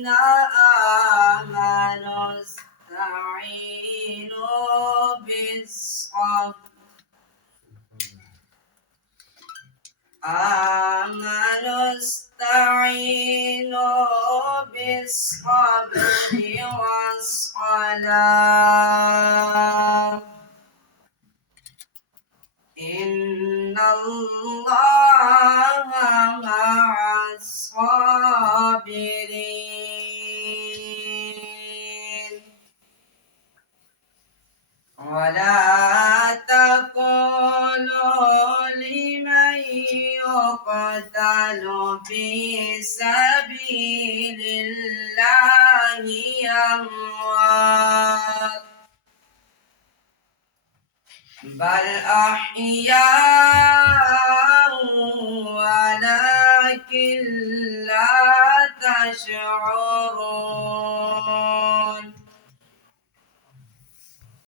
الذين آمنوا استعينوا بالصبر والصلاة إن الله مع الصابرين ولا تقولوا لمن يقتل في سبيل الله أموات بل أحياء ولكن لا تشعرون